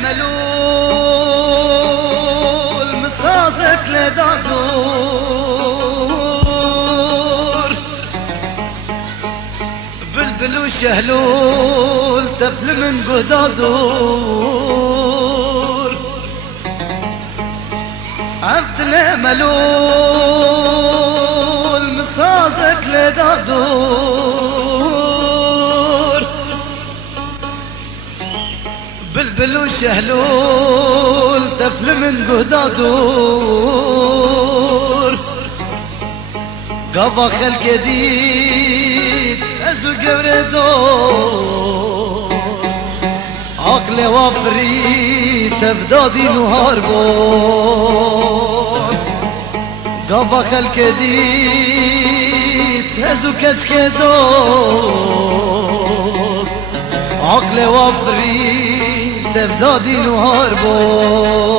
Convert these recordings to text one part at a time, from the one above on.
ملول مسازك لدادور بلبل وشهلول تفل من قدادور عفد ملول مسازك لدادور بلبل وشهلول تفل من قدادور قضى خلق جديد ازو قبر دوست عقل وافري تفدادي نهاربون قضى خلق جديد ازو كجك دوست عقل وافري تفدادي نهاربون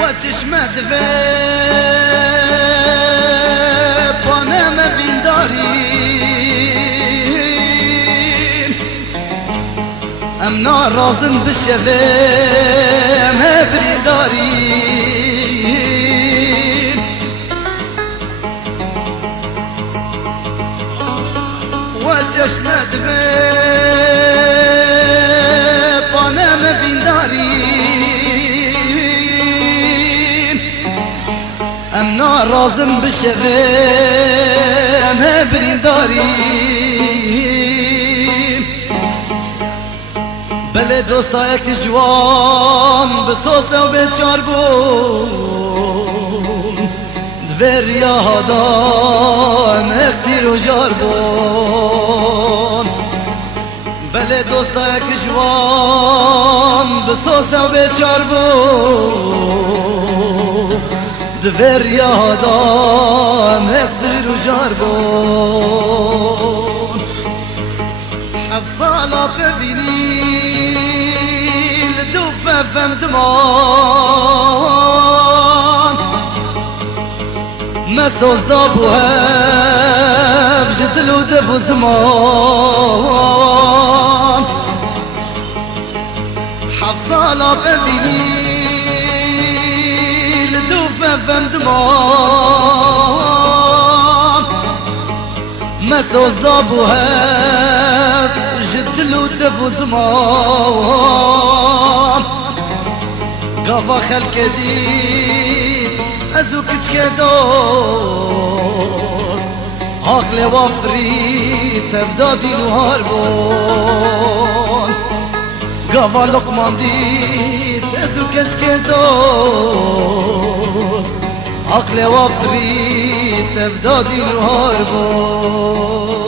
وتشمد في بانما بيندارين امنا رازم بالشفام بريدارين وتشمد في بانما بيندارين امنا رازم بالشفام بريدارين بله دوستایك جوان بسوسه و بچاربون دور یادان اختیر و جاربون بله دوستایک جوان بسوسه و بچاربون دور یادان اختیر و جاربون حفصالا ببینی لدوفة فمدمان ما توزدابوها بجدل ودفو زمان حفصالا ببینی لدوفة فمدمان ما توزدابوها جدل ودفو زمان قضى خلق جديد ازو كتك دوست عقل وافري تفدادي نهاربون قضى لقمان ديد ازو كتك دوست عقل وافري تفدادي نهاربون